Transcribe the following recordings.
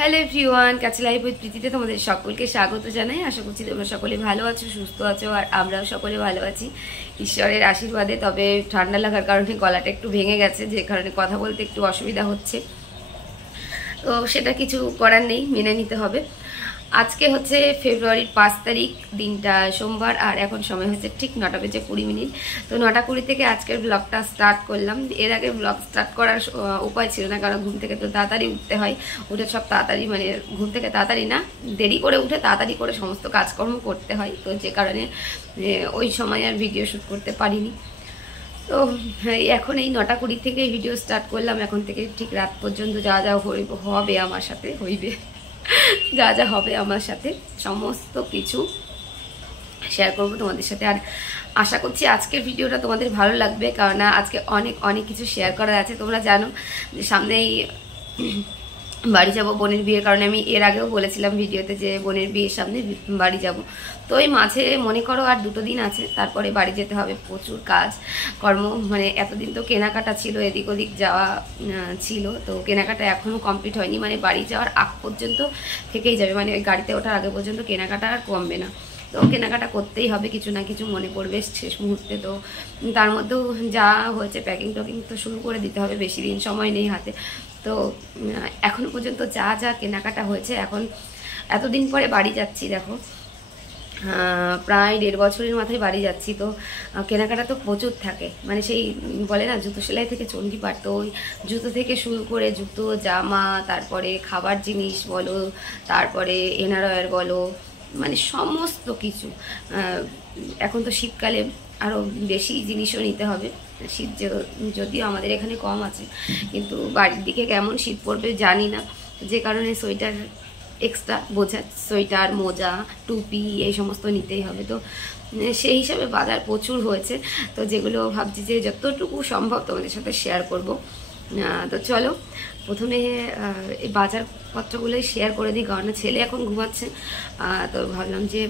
Hello everyone, কাছে live with প্রীতিতে তোমাদের সকলকে স্বাগত জানাই। আশা করছি তোমরা সকলে ভালো আছো, সুস্থ আছো, আর আমরাও সকলে ভালো আছি ঈশ্বরের আশীর্বাদে। তবে ঠান্ডা লাগার কারণে গলাটা একটু ভেঙে গেছে, যে কারণে কথা বলতে একটু অসুবিধা হচ্ছে। তো সেটা কিছু করার নেই, মেনে নিতে হবে। আজকে হচ্ছে ফেব্রুয়ারির 5 তারিখ, দিনটা সোমবার, আর এখন সময় হচ্ছে ঠিক 9:20। তো 9:20 থেকে আজকের ব্লগটা স্টার্ট করলাম। এর আগে ব্লগ স্টার্ট করার উপায় ছিল না, কারণ ঘুম থেকে তো তাড়াতাড়ি উঠতে হয়। উঠে সব তাড়াতাড়ি, মানে ঘুম থেকে তাড়াতাড়ি না, দেরি করে উঠে তাড়াতাড়ি করে সমস্ত কাজকর্ম করতে হয়। তো যে কারণে ওই সময় আর ভিডিও শ্যুট করতে পারিনি। তো এখন এই 9:20 থেকে ভিডিও স্টার্ট করলাম। এখন থেকে ঠিক রাত পর্যন্ত যা যা হবে আমার সাথে হইবে, যা যা হবে আমার সাথে সমস্ত কিছু শেয়ার করব তোমাদের সাথে। আর আশা করছি আজকের ভিডিওটা তোমাদের ভালো লাগবে, কারণ আজকে অনেক অনেক কিছু শেয়ার করার আছে। তোমরা জানো যে সামনেই বাড়ি যাব বোনের বিয়ের কারণে। আমি এর আগেও বলেছিলাম ভিডিওতে যে বোনের বিয়ের সামনে বাড়ি যাব। তো এই মাঝে মনে করো আর 2 দিন আছে, তারপরে বাড়ি যেতে হবে। প্রচুর কাজ কর্ম, মানে এতদিন তো কেনাকাটা ছিল, এদিক ওদিক যাওয়া ছিল। তো কেনাকাটা এখনও কমপ্লিট হয়নি, মানে বাড়ি যাওয়ার আগ পর্যন্ত থেকেই যাবে, মানে ওই গাড়িতে ওঠার আগে পর্যন্ত কেনাকাটা আর কমবে না। তো কেনাকাটা করতেই হবে, কিছু না কিছু মনে পড়বে শেষ মুহূর্তে। তো তার মধ্যেও যা হয়েছে প্যাকিং ট্যাকিং তো শুরু করে দিতে হবে, বেশি দিন সময় নেই হাতে। তো এখনও পর্যন্ত যা যা কেনাকাটা হয়েছে, এখন এতদিন পরে বাড়ি যাচ্ছি, দেখো প্রায় 1.5 বছরের মাথায় বাড়ি যাচ্ছি। তো কেনাকাটা তো প্রচুর থাকে, মানে সেই বলে না জুতো সেলাই থেকে চণ্ডী পাঠ, তো ওই জুতো থেকে শুরু করে জুতো, জামা, তারপরে খাবার জিনিস বলো, তারপরে এনারওয়্যার বলো, মানে সমস্ত কিছু। এখন তো শীতকালে আরও বেশি জিনিসও নিতে হবে। শীত যদিও আমাদের এখানে কম আছে, কিন্তু বাড়ির দিকে কেমন শীত পড়বে জানি না, যে কারণে সোয়েটার এক্সট্রা বোঝা, সোয়েটার, মোজা, টুপি এই সমস্ত নিতেই হবে। তো সেই হিসাবে বাজার প্রচুর হয়েছে, তো যেগুলো ভাবছি যে যতটুকু সম্ভব তোমাদের সাথে শেয়ার করব। তো চলো প্রথমে এই বাজারপত্রগুলোই শেয়ার করে দিই, কারণ ছেলে এখন ঘুমাচ্ছে। তো ভাবলাম যে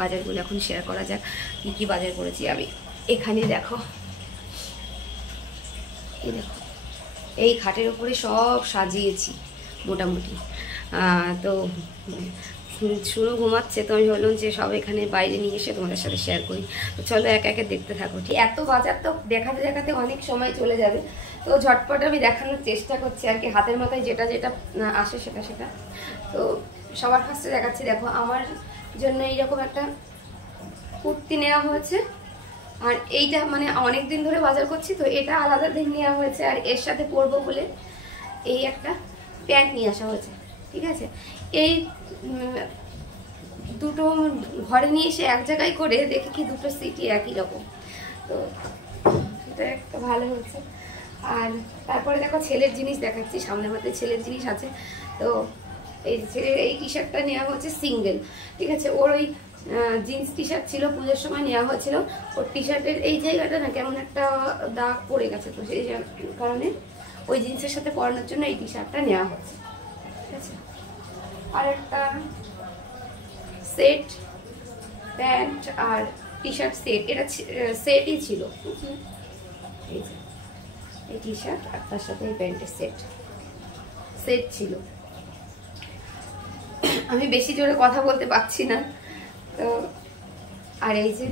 বাজারগুলো এখন শেয়ার করা যাক, কী কী বাজার করেছি আমি। এখানে দেখো, এই দেখো, এই খাটের উপরে সব সাজিয়েছি মোটামুটি। তো শুরু ঘুমাচ্ছে, তো আমি ভাবলাম যে সব এখানে বাইরে নিয়ে এসে তোমাদের সাথে শেয়ার করি। তো চলো এক একে দেখতে থাকো। ঠিক এত বাজার তো দেখাতে দেখাতে অনেক সময় চলে যাবে, তো ঝটপট আমি দেখানোর চেষ্টা করছি আর কি, হাতের মাথায় যেটা যেটা আসে সেটা সেটা। তো সবার ফার্স্টে দেখাচ্ছি, দেখো আমার জন্য এইরকম একটা কুর্তি নেওয়া হয়েছে। আর এইটা মানে অনেক দিন ধরে বাজার করছি, তো এটা আলাদা দিন নেওয়া হয়েছে। আর এর সাথে পরবো বলে এই একটা প্যান্ট নিয়ে আসা হয়েছে, ঠিক আছে। এই দুটো ঘরে নিয়ে এসে এক জায়গায় করে দেখি কি দুটো সিটই একই রকম, তো এটা একটা ভালো হয়েছে। আর তারপরে দেখো ছেলের জিনিস দেখাচ্ছি, সামনের মধ্যে ছেলের জিনিস আছে। তো এই ছেলের এই টি শার্টটা নেওয়া হচ্ছে সিঙ্গেল, ঠিক আছে। ওর ওই জিন্স টি শার্ট ছিল, পুজোর সময় নেওয়া হয়েছিল। ওর টি শার্টের এই জায়গাটা না কেমন একটা দাগ পড়ে গেছে, তো সেই কারণে ওই জিন্সের সাথে পরানোর জন্য এই টি শার্টটা নেওয়া হচ্ছে, ঠিক আছে। আর একটা সেট প্যান্ট আর টি শার্ট সেট, এটা সেটই ছিল, এই টি শার্ট আর তার সাথে এই প্যান্টের সেট ছিল। আমি বেশি জোরে কথা বলতে পারছি না তো। আর এই যে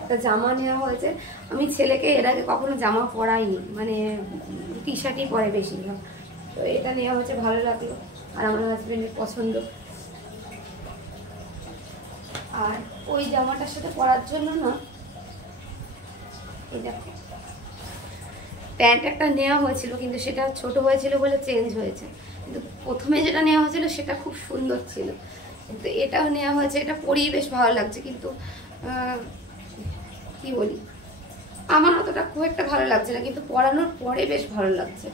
একটা জামা নেওয়া হয়েছে। আমি ছেলেকে এর আগে কখনো জামা পরাইনি, মানে টি শার্টই পরে বেশিরভাগ। তো এটা নেওয়া হয়েছে, ভালো লাগলো, আর আমার হাজবেন্ডের পছন্দ। আর ওই জামাটার সাথে পরার জন্য না, এই দেখো প্যান্ট একটা নেওয়া হয়েছিল, কিন্তু সেটা ছোট হয়েছিল বলে চেঞ্জ হয়েছে। কিন্তু প্রথমে যেটা নেওয়া হয়েছিল সেটা খুব সুন্দর ছিল, কিন্তু এটাও নেওয়া হয়েছে। এটা পরিয়ে বেশ ভালো লাগছে, কিন্তু কি বলি, আমার অতটা খুব একটা ভালো লাগছে না, কিন্তু পরানোর পরে বেশ ভালো লাগছে।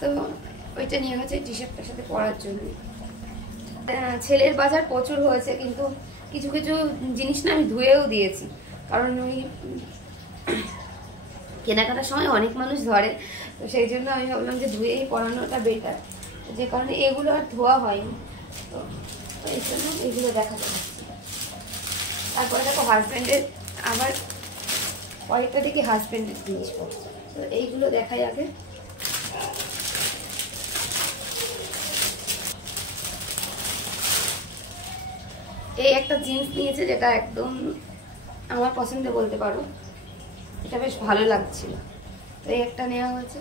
তো ওইটা নিয়ে হয়েছে টি শার্টটার সাথে পরার জন্য। ছেলের বাজার প্রচুর হয়েছে, কিন্তু কিছু কিছু জিনিস না আমি ধুয়েও দিয়েছি, কারণ ওই কেনাকাটার সময় অনেক মানুষ ধরে, তো সেই জন্য আমি ভাবলাম যে ধুয়েই পরানোটা বেটার, যে কারণে এগুলো আর ধোয়া হয়নি। তো এই জন্য এগুলো দেখা যাচ্ছে। তারপরে দেখো হাজব্যান্ডের আবার কয়েকটা দেখি হাজব্যান্ডের জিনিসপত্র, তো এইগুলো দেখাই আগে। এই একটা জিন্স নিয়েছে যেটা একদম আমার পছন্দ বলতে পারো, এটা বেশ ভালো লাগছিল, তো এই একটা নেওয়া হয়েছে।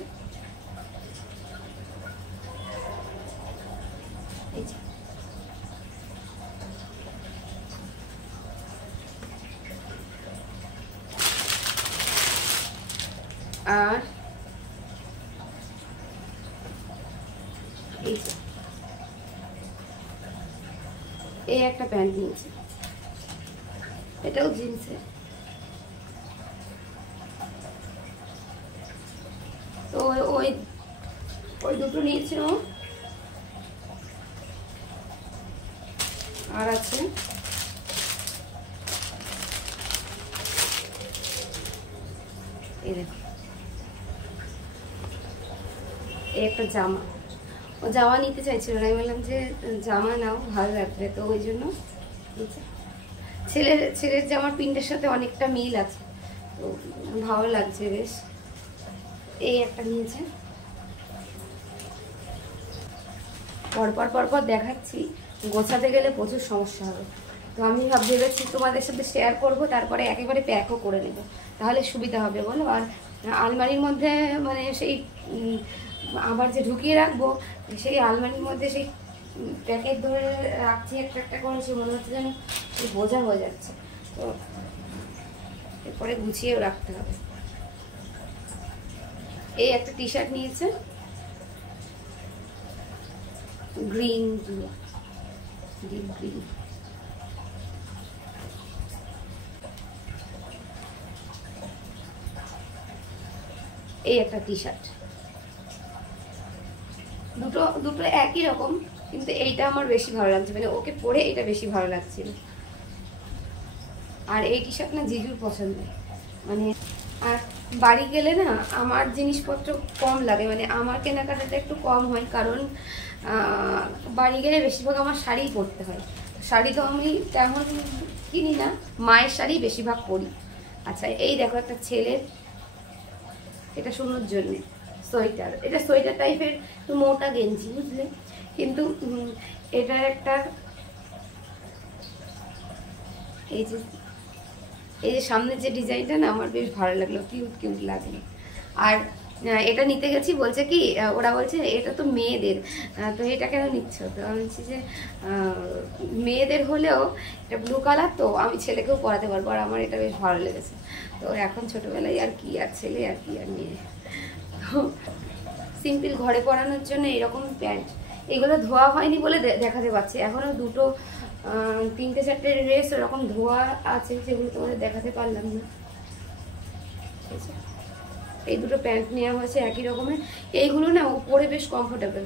আর এই একটা প্যান্ট নিয়েছি, এটাও জিন্সের। তো ওই ওই দুটো নিয়েছিল। আর আছে এই দেখো, এই একটা জামা, ও জামা নিতে চাইছিল না, আমি বললাম যে জামা নাও ভালো লাগবে, তো ওই জন্য ছেলের জামার প্রিন্টের সাথে অনেকটা মিল আছে, তো ভালো লাগছে বেশ। এই একটা নিয়েছে, পরপর দেখাচ্ছি, গোছাতে গেলে প্রচুর সমস্যা হবে, তো আমি ভেবেছি তোমাদের সাথে শেয়ার করব, তারপরে একেবারে প্যাকও করে নেব, তাহলে সুবিধা হবে বলো। আর আলমারির মধ্যে মানে সেই আবার যে ঢুকিয়ে রাখবো, সেই আলমারির মধ্যে সেই প্যাকেট ধরে রাখছি একটা একটা করে, সে মনে হচ্ছে যেন বোঝা হয়ে যাচ্ছে, তো এরপরে গুছিয়েও রাখতে হবে। এই একটা টি শার্ট নিয়েছে গ্রিন, গ্রিন এই একটা টি শার্ট, দুটো একই রকম, কিন্তু এইটা আমার বেশি ভালো লাগছে, মানে ওকে পরে এটা বেশি ভালো লাগছিল। আর এই টি শার্ট না জিজুর পছন্দের, মানে আর বাড়ি গেলে না আমার জিনিসপত্র কম লাগে, মানে আমার কেনাকাটাটা একটু কম হয়, কারণ বাড়ি গেলে বেশিরভাগ আমার শাড়ি পরতে হয়, শাড়ি তো আমি তেমন কিনি না, মায়ের শাড়ি বেশিরভাগ পরি। আচ্ছা এই দেখো একটা ছেলের, এটা শোনোর জন্য সোয়েটার, এটা সোয়েটার টাইপের মোটা গেঞ্জি বুঝলে, কিন্তু এটার একটা এই যে সামনে যে ডিজাইনটা না আমার বেশ ভালো লাগলো, কিউট লাগলো। আর এটা নিতে গেছি, বলছে কি ওরা বলছে এটা তো মেয়েদের, তো এটা কেন নিচ্ছ, তো আমি বলছি যে মেয়েদের হলেও এটা ব্লু কালার, তো আমি ছেলেকেও পরাতে পারবো, আর আমার এটা বেশ ভালো লেগেছে। তো এখন ছোটবেলায় আর কি আর ছেলে আর কি আর মেয়ে, তো সিম্পল ঘরে পরানোর জন্য এরকম প্যান্ট, এগুলো ধোয়া হয়নি বলে দেখাতে পাচ্ছি, এখনো দুটো 3-4টে ড্রেস এরকম ধোয়া আছে, যেগুলো তোমাদের দেখাতে পারলাম না। এই দুটো প্যান্ট নেওয়া হয়েছে একই রকমের, এইগুলো না উপরে বেশ কমফোর্টেবল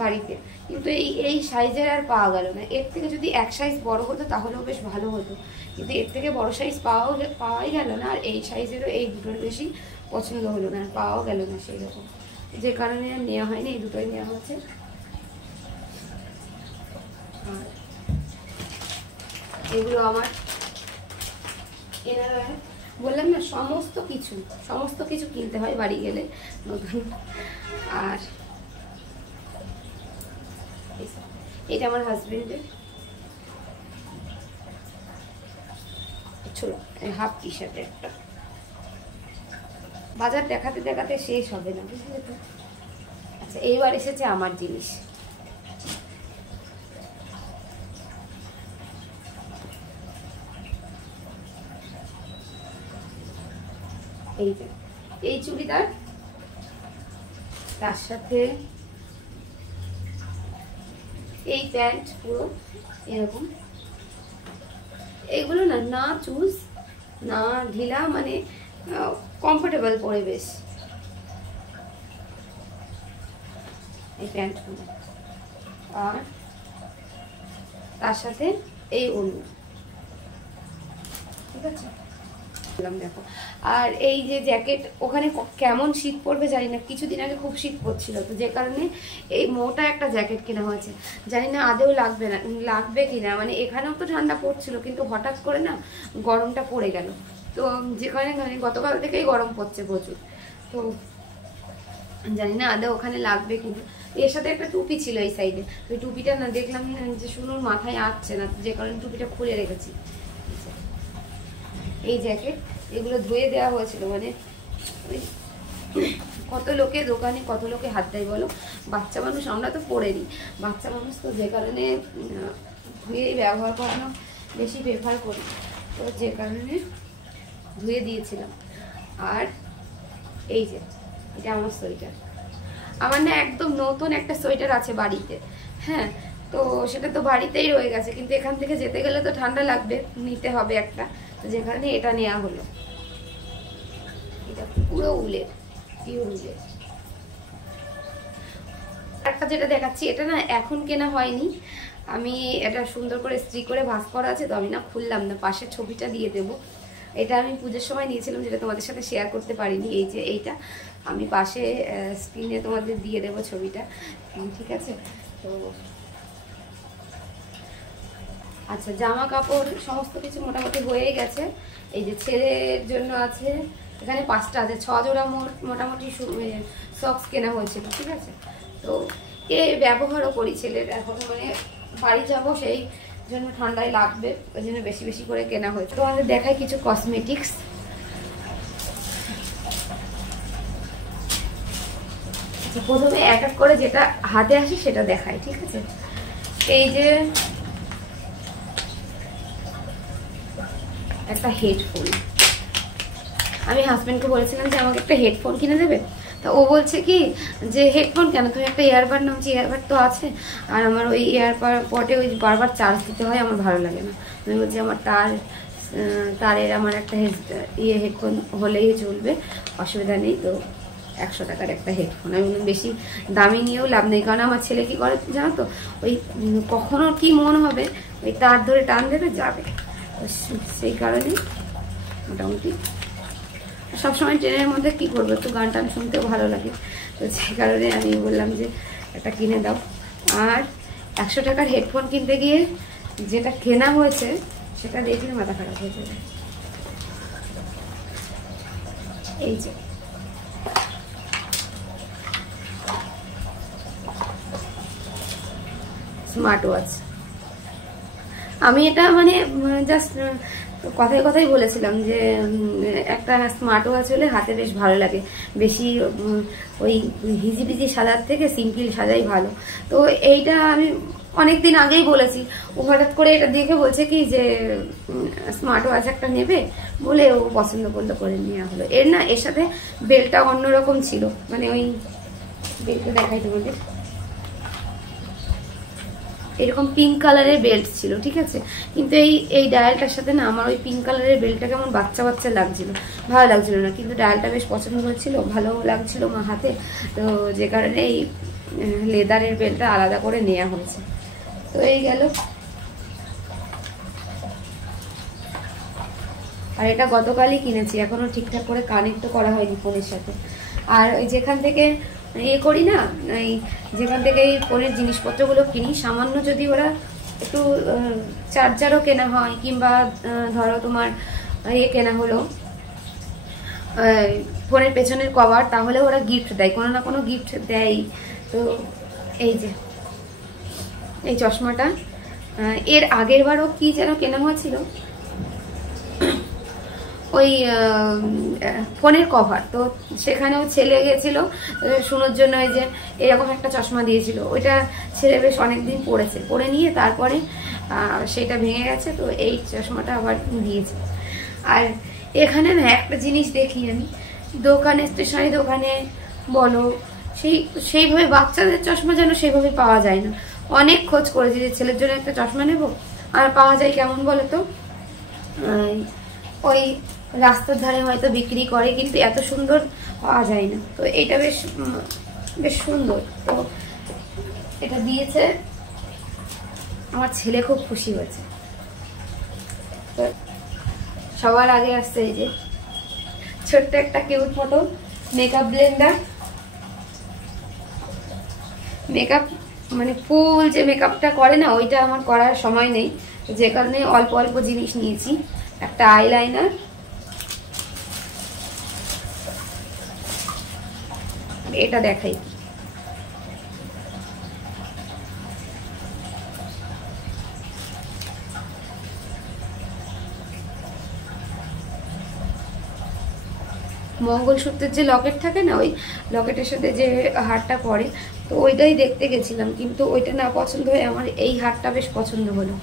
বাড়িতে, কিন্তু এই সাইজের আর পাওয়া গেল না, এর থেকে যদি এক সাইজ বড় হতো তাহলেও বেশ ভালো হতো, কিন্তু এর থেকে বড় সাইজ পাওয়াই গেল না, আর এই সাইজেরও এই দুটোর বেশি পছন্দ হলো না, আর পাওয়াও গেল না সেই রকম, যে কারণে আর নেওয়া হয়নি, এই দুটোই নেওয়া হয়েছে। আর এগুলো আমার এনার, বললাম না সমস্ত কিছু কিনতে হয় বাড়ি গেলে নতুন। আর এটা আমার হাজবেন্ডের ছোট হাফ টি শার্ট একটা, বাজার দেখাতে দেখাতে শেষ হবে না বুঝলে তো। আচ্ছা এইবার এসেছে আমার জিনিস, এই চুড়িদার, তার সাথে এই প্যান্ট পুরো এরকম, এইগুলো না চুজ না ঢিলা, মানে কমফোর্টেবল পরে বেশ এই প্যান্টগুলো, আর তার সাথে এই ওড়না, ঠিক আছে দেখো। আর এই যে জ্যাকেট, ওখানে কেমন শীত পড়বে জানি না, কিছুদিন আগে খুব শীত পড়ছিল, তো যে কারণে এই মোটা একটা জ্যাকেট কেনা হয়েছে, জানি না আদেও লাগবে কিনা, মানে এখানেও তো ঠান্ডা পড়ছিল, কিন্তু হঠাৎ করে না গরমটা পড়ে গেল, তো যেখানে মানে গতকাল থেকেই গরম পড়ছে প্রচুর, তো জানি না আদৌ ওখানে লাগবে কিন্তু। এর সাথে একটা টুপি ছিল এই সাইডে, ওই টুপিটা না দেখলাম যে শুনুর মাথায় আসছে না, যে কারণে টুপিটা খুলে রেখেছি। এই জ্যাকেট এগুলো ধুয়ে দেওয়া হয়েছিল, মানে কত লোকে দোকানে কত লোকে হাত দেয় বলো, বাচ্চা মানুষ আমরা তো পরে নিই, বাচ্চা মানুষ তো যে কারণে ধুয়েই ব্যবহার করানো বেশি প্রেফার করি, তো যে কারণে ধুয়ে দিয়েছিলাম। আর এই যে এটা আমার সোয়েটার, আমার না একদম নতুন একটা সোয়েটার আছে বাড়িতে, হ্যাঁ, তো সেটা তো বাড়িতেই রয়ে গেছে, কিন্তু এখান থেকে যেতে গেলে তো ঠান্ডা লাগবে, নিতে হবে একটা, তো যে কারণে এটা নেওয়া হলো। এটা পুরো উলের, পিওর উলের। একটা যেটা দেখাচ্ছি এটা না এখন কেনা হয়নি, আমি এটা সুন্দর করে ইস্ত্রি করে ভাঁজ করা আছে, তো আমি না খুললাম না, পাশের ছবিটা দিয়ে দেবো। এটা আমি পুজোর সময় নিয়েছিলাম, যেটা তোমাদের সাথে শেয়ার করতে পারিনি। এই যে এইটা আমি পাশে স্ক্রিনে তোমাদের দিয়ে দেবো ছবিটা, ঠিক আছে? তো আচ্ছা, জামা কাপড় সমস্ত কিছু মোটামুটি হয়েই গেছে। এই যে ছেলের জন্য আছে এখানে 5টা আছে, 6 জোড়া মোটামুটি সক্স কেনা হয়েছিল, ঠিক আছে? তো এ ব্যবহারও করি ছেলের, এখন মানে বাড়ি যাবো সেই জন্য ঠান্ডায় লাগবে, ওই জন্য বেশি বেশি করে কেনা হয়েছে। তো আমাদের দেখায় কিছু কসমেটিক্স। প্রথমে এক এক করে যেটা হাতে আসে সেটা দেখাই, ঠিক আছে? এই যে একটা হেডফোন, আমি হাজবেন্ডকে বলেছিলাম যে আমাকে একটা হেডফোন কিনে দেবে, তা ও বলছে কি যে হেডফোন কেন, তুমি একটা ইয়ারবাড নামছি, ইয়ারবাড তো আছে, আর আমার ওই এয়ারপডে ওই বারবার চার্জ দিতে হয়, আমার ভালো লাগে না। আমি বলছি আমার তারের আমার একটা হেডফোন হলেই চলবে, অসুবিধা নেই। তো 100 টাকার একটা হেডফোন, আমি বেশি দামি নিয়েও লাভ নেই, কারণ আমার ছেলে কি করে জানো তো, ওই কখনো কি মন হবে ওই তার ধরে টান দেবে যাবে, সেই কারণে মোটামুটি সবসময় ট্রেনের মধ্যে কি করবো, একটু গান টান শুনতেও ভালো লাগে, তো সেই কারণে আমি বললাম যে একটা কিনে দাও। আর 100 টাকার হেডফোন কিনতে গিয়ে যেটা কেনা হয়েছে সেটা দেখলে মাথা খারাপ হয়ে যাবে। এই যে স্মার্ট ওয়াচ, আমি এটা মানে জাস্ট কথায় কথাই বলেছিলাম যে একটা স্মার্ট ওয়াচ হলে হাতে বেশ ভালো লাগে, বেশি ওই হিজিবিজি সাজার থেকে সিম্পল সাজাই ভালো। তো এইটা আমি অনেকদিন আগেই বলেছি, ও হঠাৎ করে এটা দেখে বলছে কি যে স্মার্ট ওয়াচ একটা নেবে বলে ও পছন্দ করলো, করে নেওয়া হলো। এর না এর সাথে বেলটা অন্যরকম ছিল, মানে ওই বেলটা দেখাই তোমাদের, এরকম পিঙ্ক কালারের বেল্ট ছিল, ঠিক আছে? কিন্তু এই ডায়ালটার সাথে না আমার ওই পিঙ্ক কালারের বেল্টটা কেমন বাচ্চা বাচ্চা লাগছিল, ভালো লাগছিল না, কিন্তু ডায়ালটা বেশ পছন্দ হয়েছিল, ভালো লাগছিল মা হাতে, তো যে কারণে এই লেদারের বেল্টটা আলাদা করে নেওয়া হয়েছে। তো এই গেল। আর এটা গতকালই কিনেছি, এখনো ঠিকঠাক করে কানেক্ট করা হয়নি ফোনের সাথে। আর ওই যেখান থেকে করি না, এই যেখান থেকে এই ফোনের জিনিসপত্রগুলো কিনি, সামান্য যদি ওরা একটু চার্জারও কেনা হয়, কিংবা ধরো তোমার কেনা হলো ফোনের পেছনের কভার, তাহলে ওরা গিফট দেয়, কোনো না কোনো গিফট দেয়। তো এই যে এই চশমাটা এর আগের বারও কি যেন কেনা হয়েছিল, ওই ফোনের কভার, তো সেখানেও ছেলে গেছিল শুনোর জন্য, ওই যে এরকম একটা চশমা দিয়েছিল, ওইটা ছেলে বেশ অনেকদিন পরেছে, পরে নিয়ে তারপরে সেটা ভেঙে গেছে, তো এই চশমাটা আবার দিয়েছে। আর এখানে না একটা জিনিস দেখি আমি, দোকানে স্টেশনারি দোকানে বলো সেইভাবে বাচ্চাদের চশমা যেন সেইভাবে পাওয়া যায় না। অনেক খোঁজ করেছি যে ছেলের জন্য একটা চশমা নেব, আর পাওয়া যায় কেমন বলো তো, ওই রাস্তার ধারে হয়তো বিক্রি করে, কিন্তু এত সুন্দর পাওয়া যায় না। তো এটা বেশ বেশ সুন্দর, তো এটা দিয়েছে, আমার ছেলে খুব খুশি হয়েছে। তো সবার আগে আসছে এই যে ছোট্ট একটা কিউট মতো মেকআপ ব্লেন্ডার, মেকআপ মানে ফুল যে মেকআপটা করে না, ওইটা আমার করার সময় নেই, যে কারণে অল্প অল্প জিনিস নিয়েছি। একটা আইলাইনার, এটা দেখাই। মঙ্গলসূত্রের যে লকেট থাকে না, ওই লকেটের সাথে যে হারটা পরে, তো ওইটাই দেখতে গেছিলাম, কিন্তু ওইটা না পছন্দ হয়ে আমার এই হারটা বেশ পছন্দ হলো।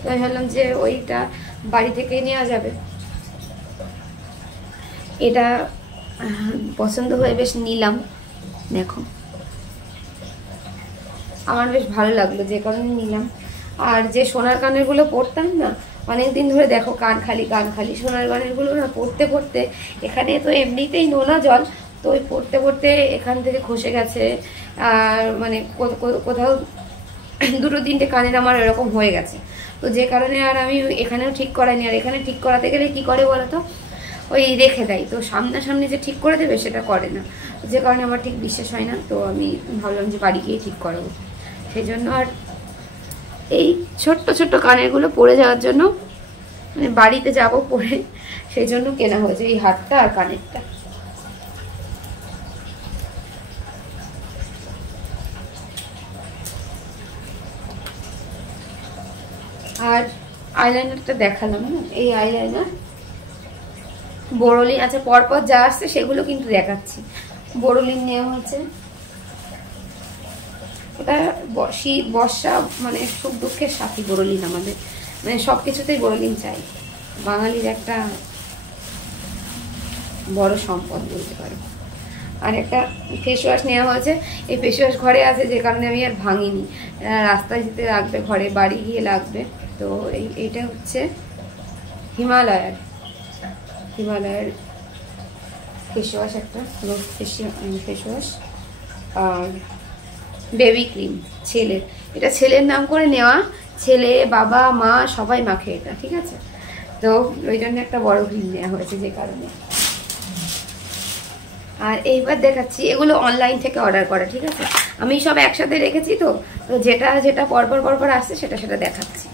তো আমি ভাবলাম যে ওইটা বাড়ি থেকে নেওয়া যাবে। এটা পছন্দ হয়ে বেশ নিলাম। দেখো আমার বেশ ভালো লাগলো, যে কারণে নিলাম। আর যে সোনার কানেরগুলো পরতাম না অনেকদিন ধরে, দেখো কান খালি সোনার কানেরগুলো না পরতে পরতে, এখানে তো এমনিতেই নোনা জল, তো ওই পরতে পরতে এখান থেকে খসে গেছে। আর মানে কোথাও 2-3টে কানের আমার এরকম হয়ে গেছে। তো যে কারণে আর আমি এখানেও ঠিক করাইনি। আর এখানে ঠিক করাতে গেলে কি করে বলো তো, ওই রেখে দেয়, তো সামনাসামনি যে ঠিক করে দেবে সেটা করে না, যে কারণে আমার ঠিক বিশ্বাস হয় না। তো আমি ভাবলাম যে বাড়ি গিয়ে ঠিক করাবো, সেই জন্য। আর এই ছোট্ট ছোট্ট কানেরগুলো পরে যাওয়ার জন্য, মানে বাড়িতে যাবো পরে, সেই জন্য কেনা হয়েছে এই হারটা আর কানেরটা। আর আইলাইনারটা দেখালাম না, এই আইলাইনার বোরোলিন, আচ্ছা পরপর যা আসছে সেগুলো কিন্তু দেখাচ্ছি। বোরোলিন নেওয়া হয়েছে, ওটা শীত বর্ষা মানে সুখ দুঃখের সাথী বোরোলিন আমাদের, মানে সব কিছুতেই বোরোলিন চাই, বাঙালির একটা বড় সম্পদ বলতে পারো। আর একটা ফেস ওয়াশ নেওয়া হয়েছে, এই ফেস ওয়াশ ঘরে আছে, যে কারণে আমি আর ভাঙিনি, রাস্তায় যেতে লাগবে, ঘরে বাড়ি গিয়ে লাগবে। তো এইটা হচ্ছে হিমালয়ের ফেস ওয়াশ, একটা রোজ ফেস ওয়াশ। আর বেবি ক্রিম ছেলের, এটা ছেলের নাম করে নেওয়া, ছেলে বাবা মা সবাই মাখে এটা, ঠিক আছে। তো ওই জন্য একটা বড় ক্রিম নেওয়া হয়েছে, যে কারণে। আর এইবার দেখাচ্ছি, এগুলো অনলাইন থেকে অর্ডার করা, ঠিক আছে। আমি সব একসাথে রেখেছি, তো যেটা যেটা পরপর আসছে সেটা দেখাচ্ছি।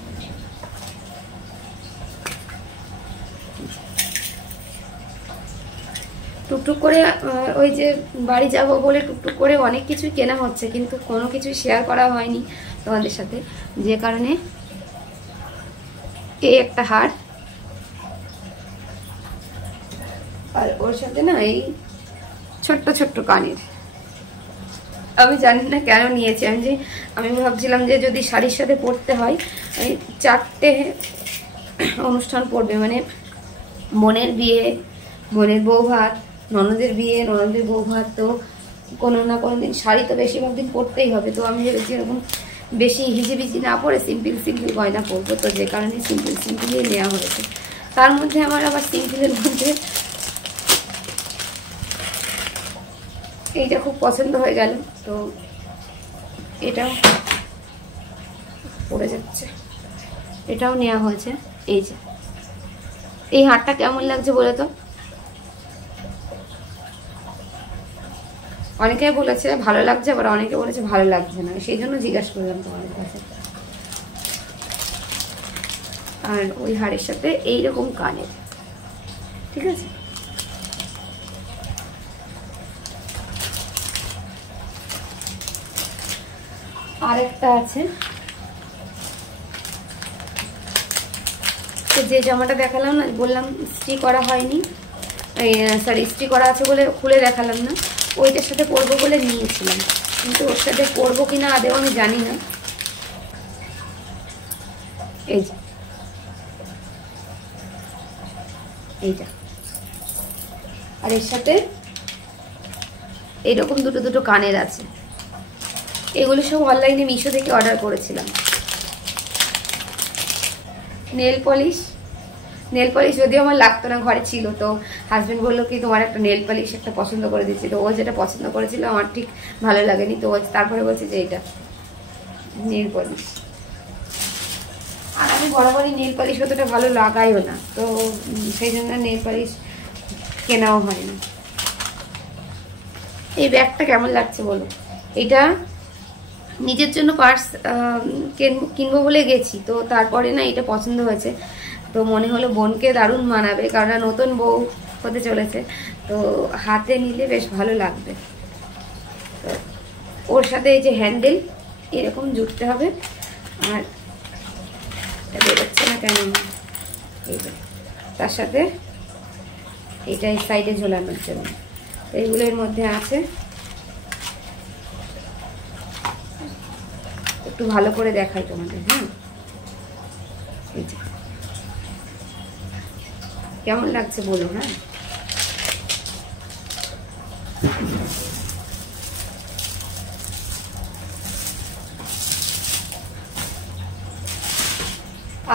টুকটুক করে ওই যে বাড়ি যাব বলে টুকটুক করে অনেক কিছুই কেনা হচ্ছে, কিন্তু কোনো কিছুই শেয়ার করা হয়নি তোমাদের সাথে, যে কারণে। এই একটা হার, আর ওর সাথে না এই ছোট্ট ছোট্ট কানের। আমি জানি না কেন নিয়েছি, আমি ভাবছিলাম যে যদি শাড়ির সাথে পরতে হয়, আমি 4টে অনুষ্ঠান পড়বে, মানে বোনের বিয়ে, বোনের বউ ভাত, ননদের বিয়ে, ননদের বউ ভাত, তো কোনো না কোনো দিন শাড়ি তো বেশিরভাগ দিন পরতেই হবে। তো আমি ভেবেছি এরকম বেশি হিজিবিজি না পরে সিম্পল গয়না পরবো, তো যে কারণে সিম্পলই নেওয়া হয়েছে। তার মধ্যে আমার আবার সিম্পলের মধ্যে এইটা খুব পছন্দ হয়ে গেল, তো এটাও পড়ে যাচ্ছে, এটাও নেওয়া হয়েছে। এই যে এই হারটা কেমন লাগছে বলে তো? অনেকে বলেছে ভালো লাগছে, আবার অনেকে বলেছে ভালো লাগছে না, সেই জন্য জিজ্ঞাসা করলাম তোমাদের কাছে। আর ওই হারের সাথে এইরকম কানের, ঠিক আছে। আরেকটা আছে, যে জামাটা দেখালাম না, বললাম ইস্ত্রি করা হয়নি, সরি ইস্ত্রি করা আছে বলে খুলে দেখালাম না, ওইটার সাথে পরবো বলে নিয়েছিলাম, কিন্তু ওর সাথে পরবো কিনা আদেও আমি জানি না। এই যে এইটা, আর এর সাথে এইরকম দুটো কানের আছে। এগুলো সব অনলাইনে মিশো থেকে অর্ডার করেছিলাম। নেল পলিশ যদিও আমার লাগতো না, ঘরে ছিল, তো হাজবেন্ড বললো কি তোমার একটা নেল পলিশ একটা পছন্দ করে দিচ্ছি, তো ও যেটা পছন্দ করেছিল আমার ঠিক ভালো লাগেনি, তো তারপরে বলছে যে এটা নেল পলিশ। আর আমি বরাবরই নেল পলিশ অতটা ভালো লাগাইও না, তো সেই জন্য নেল পলিশ কেনাও হয় না। এই ব্যাগটা কেমন লাগছে বলো? এটা নিজের জন্য পার্স কিনবো বলে গেছি, তো তারপরে না এটা পছন্দ হয়েছে, তো মনে হলো বোনকে দারুণ মানাবে, কারণ নতুন বউ হতে চলেছে, তো হাতে নিলে বেশ ভালো লাগবে। ওর সাথে এই যে হ্যান্ডেল এরকম জুড়তে হবে। আর এটা বেরোচ্ছে না কেন, তার সাথে এইটা এই সাইডে ঝোলানোর জন্য। এইগুলোর মধ্যে আছে, একটু ভালো করে দেখাই তোমাদের। হ্যাঁ, কেমন লাগছে বলো। হ্যাঁ,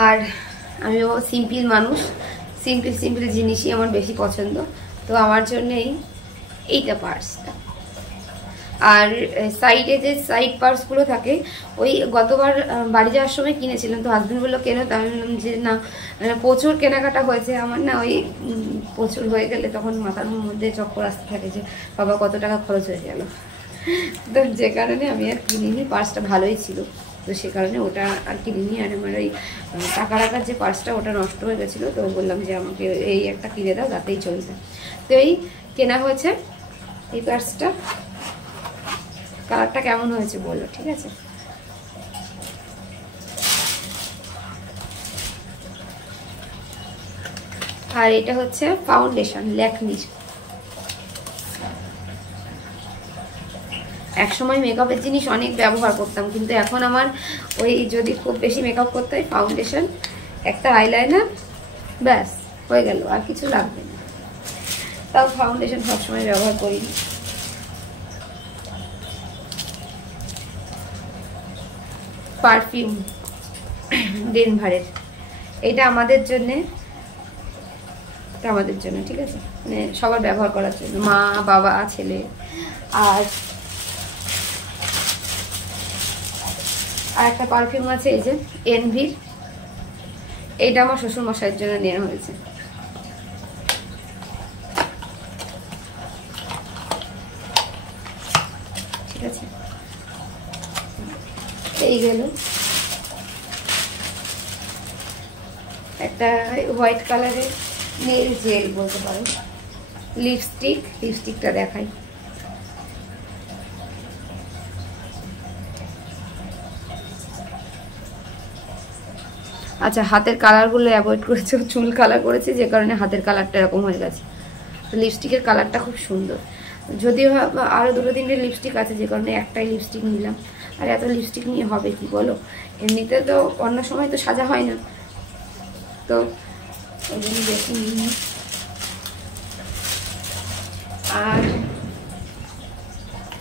আর আমিও সিম্পল মানুষ, সিম্পল জিনিসই আমার বেশি পছন্দ। তো আমার জন্যই এইটা পার্সটা। আর সাইডে যে সাইড পার্সগুলো থাকে, ওই গতবার বাড়ি যাওয়ার সময় কিনেছিলাম, তো হাজব্যান্ড বললো কেন, তো আমি বললাম যে না, প্রচুর কেনাকাটা হয়েছে আমার না, ওই প্রচুর হয়ে গেলে তখন মাথার মধ্যে চক্কর আসতে থাকে যে বাবা কত টাকা খরচ হয়ে গেল। তো যে কারণে আমি আর কিনিনি। পার্সটা ভালোই ছিল, তো সে কারণে ওটা আর কিনিনি। আর আমার ওই টাকা রাখার যে পার্সটা ওটা নষ্ট হয়ে গেছিলো, তো বললাম যে আমাকে এই একটা কিনে দাও, তাতেই চলবে। তো এই কেনা হয়েছে এই পার্সটা। কালারটা কেমন হয়েছে বলো, ঠিক আছে? আর এটা হচ্ছে ফাউন্ডেশন ল্যাকমির। একসময় মেকআপের জিনিস অনেক ব্যবহার করতাম, কিন্তু এখন আমার ওই যদি খুব বেশি মেকআপ করতে হয়, ফাউন্ডেশন, একটা আইলাইনার, ব্যাস হয়ে গেল, আর কিছু লাগবে না। তাও ফাউন্ডেশন সবসময় ব্যবহার করি। পারফিউম ডেনভারের, এটা আমাদের জন্যে, ঠিক আছে, মানে সবার ব্যবহার করার জন্য, মা বাবা ছেলে। আর একটা পারফিউম আছে এই যে এনভির, এইটা আমার শ্বশুর মশাইয়ের জন্য নেওয়া হয়েছে। ঠিক আছে, এই গেল একটা হোয়াইট কালারের নেল জেল বলতে পারো, লিপস্টিকটা দেখাই। আচ্ছা, হাতের কালারগুলো অ্যাভয়েড করেছে, চুল কালার করেছে, যে কারণে হাতের কালারটা এরকম হয়ে গেছে। তো লিপস্টিকের কালারটা খুব সুন্দর, যদিও আরও 2-3টে লিপস্টিক আছে, যে কারণে একটাই লিপস্টিক নিলাম। আর এত লিপস্টিক নিয়ে হবে কি বলো, এমনিতে তো অন্য সময় তো সাজা হয় না, তো ওই জন্য বেশি নিই। আর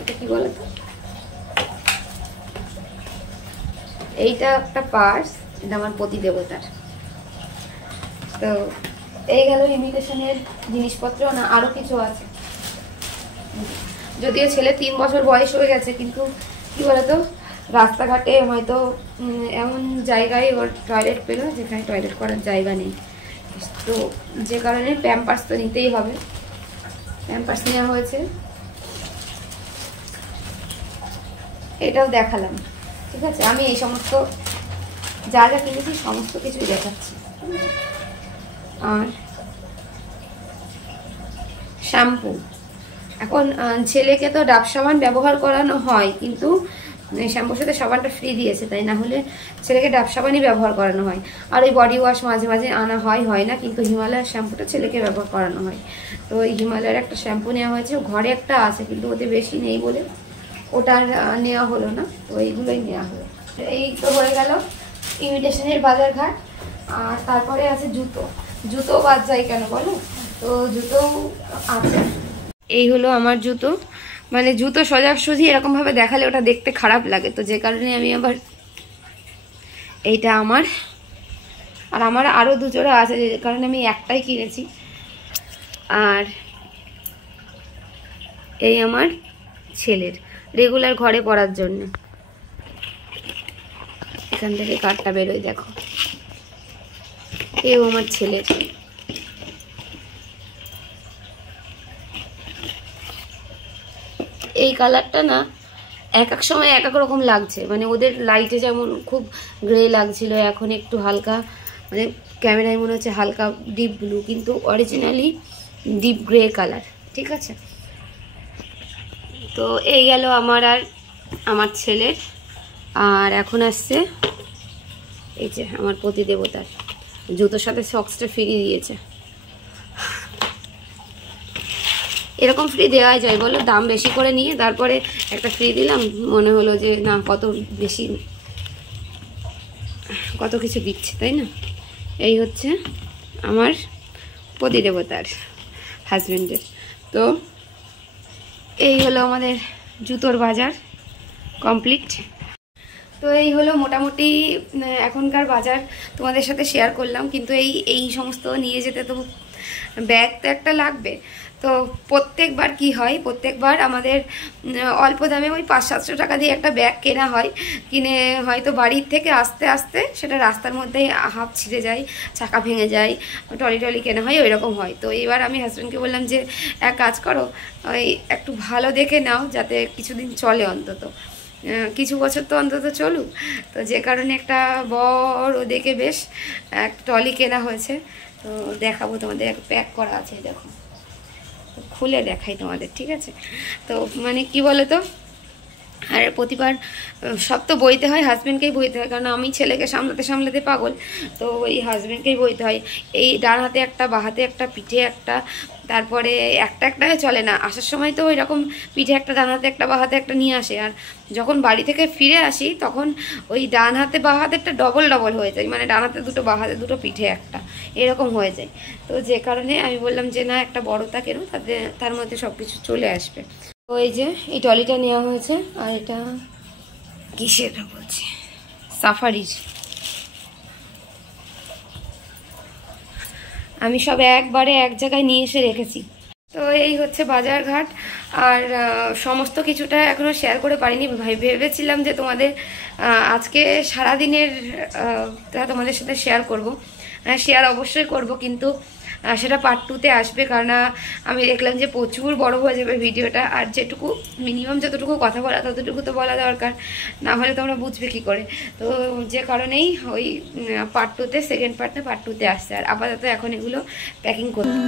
এটা কি বলো তো, এইটা একটা পার্স, এটা আমার পতি দেবতার। তো এই গেল ইমিটেশনের জিনিসপত্র। না আরো কিছু আছে, যদিও ছেলে 3 বছর বয়স হয়ে গেছে, কিন্তু কি বলতো, রাস্তাঘাটে হয়তো এমন জায়গায় ওর টয়লেট পেলো যেখানে টয়লেট করার জায়গা নেই, তো যে কারণে প্যাম্পার্স তো নিতেই হবে। প্যাম্পার্স নেওয়া হয়েছে, এটাও দেখালাম। ঠিক আছে, আমি এই সমস্ত যা যা কিনেছি সমস্ত কিছুই দেখাচ্ছি। আর শ্যাম্পু, এখন ছেলেকে তো ডাব সাবান ব্যবহার করানো হয়, কিন্তু শ্যাম্পুর সাথে সাবানটা ফ্রি দিয়েছে, তাই না হলে ছেলেকে ডাব সাবানই ব্যবহার করানো হয়। আর ওই বডি ওয়াশ মাঝে মাঝে আনা হয় না, কিন্তু হিমালয়ের শ্যাম্পুটা ছেলেকে ব্যবহার করানো হয়। তো ওই হিমালয়ের একটা শ্যাম্পু নেওয়া হয়েছে, ঘরে একটা আছে কিন্তু ওতে বেশি নেই বলে ওটা নেওয়া হলো না, তো এইগুলোই নেওয়া হলো। এই তো হয়ে গেল ইমিটেশনের বাজার ঘাট। আর তারপরে আছে জুতো বাদ যায় কেন বলো, তো জুতো আছে। এই হলো আমার জুতো, মানে জুতো সোজাসুজি এরকমভাবে দেখালে ওটা দেখতে খারাপ লাগে, তো যে কারণে আমি আবার এইটা আমার, আর আমার আরও 2 জোড়া আছে, যে কারণে আমি একটাই কিনেছি। আর এই আমার ছেলের রেগুলার ঘরে পরার জন্য, এখান থেকে কাঠটা বেরোয় দেখো, এও আমার ছেলের। এই কালারটা না এক এক সময় এক এক রকম লাগছে, মানে ওদের লাইটে যেমন খুব গ্রে লাগছিল, এখন একটু হালকা, মানে ক্যামেরায় মনে হচ্ছে হালকা ডিপ ব্লু, কিন্তু অরিজিনালি ডিপ গ্রে কালার। ঠিক আছে, তো এই গেল আমার আর আমার ছেলের, আর এখন আসছে এই যে আমার পতি দেবতার, জুতোর সাথে সক্সটা ফ্রি দিয়েছে। এরকম ফ্রি দেওয়া যায় বলো, দাম বেশি করে নিয়ে তারপরে একটা ফ্রি দিলাম, মনে হলো যে না কত বেশি কত কিছু দিচ্ছে, তাই না? এই হচ্ছে আমার পতি দেবতার হাজব্যান্ডের। তো এই হলো আমাদের জুতোর বাজার কমপ্লিট। তো এই হলো মোটামুটি এখনকার বাজার তোমাদের সাথে শেয়ার করলাম। কিন্তু এই সমস্ত নিয়ে যেতে তো ব্যাগ তো একটা লাগবে। তো প্রত্যেকবার কি হয়, প্রত্যেকবার আমাদের অল্প দামে ওই 500-700 টাকা দিয়ে একটা ব্যাগ কেনা হয়, কিনে হয়তো বাড়ির থেকে আস্তে আস্তে সেটা রাস্তার মধ্যেই হাফ ছিঁড়ে যায়, চাকা ভেঙে যায়, টলি কেনা হয়, ওই রকম হয়। তো এবার আমি হাজব্যান্ডকে বললাম যে এক কাজ করো, ওই একটু ভালো দেখে নাও যাতে কিছুদিন চলে, অন্তত কিছু বছর তো অন্তত চলুক। তো যে কারণে একটা বড় দেখে বেশ একটা টলি কেনা হয়েছে। তো দেখাবো তোমাদের, প্যাক করা আছে, দেখো খুলে দেখাই তোমাদের, ঠিক আছে? তো মানে কি বলো তো, আর প্রতিবার সব তো বইতে হয়, হাজব্যান্ডকেই বইতে হয়, কারণ আমি ছেলেকে সামলাতে সামলাতে পাগল। তো ওই হাজব্যান্ডকেই বইতে হয়। এই ডান হাতে একটা, বাঁ হাতে একটা, পিঠে একটা, তারপরে একটা চলে না। আসার সময় তো ওই রকম পিঠে একটা, ডান হাতে একটা, বাঁ হাতে একটা নিয়ে আসে, আর যখন বাড়ি থেকে ফিরে আসি তখন ওই ডান হাতে বাঁ হাতে একটা ডবল হয়ে যায়, মানে ডান হাতে দুটো, বাঁ হাতে দুটো, পিঠে একটা, এরকম হয়ে যায়। তো যে কারণে আমি বললাম যে না, একটা বড়টা কেন, তার মধ্যে সব কিছু চলে আসবে। তো এই যে এই টলিটা নেওয়া হয়েছে, আর এটা কিসের বলছি, সাফারির। আমি সব একবারে এক জায়গায় নিয়ে এসে রেখেছি। তো এই হচ্ছে বাজারঘাট, আর সমস্ত কিছুটা এখনও শেয়ার করে পারিনি। ভেবেছিলাম যে তোমাদের আজকে সারাদিনের তোমাদের সাথে শেয়ার করব, শেয়ার অবশ্যই করব, কিন্তু সেটা পার্ট 2-তে আসবে, কারণ আমি দেখলাম যে প্রচুর বড় হয়ে যাবে ভিডিওটা। আর যেটুকু মিনিমাম যতটুকু কথা বলা ততটুকু তো বলা দরকার, না হলে তোমরা বুঝবে কি করে। তো যে কারণেই ওই পার্ট 2-তে, সেকেন্ড পার্টটা পার্ট 2-তে আসছে। আর আপাতত এখন এগুলো প্যাকিং করতে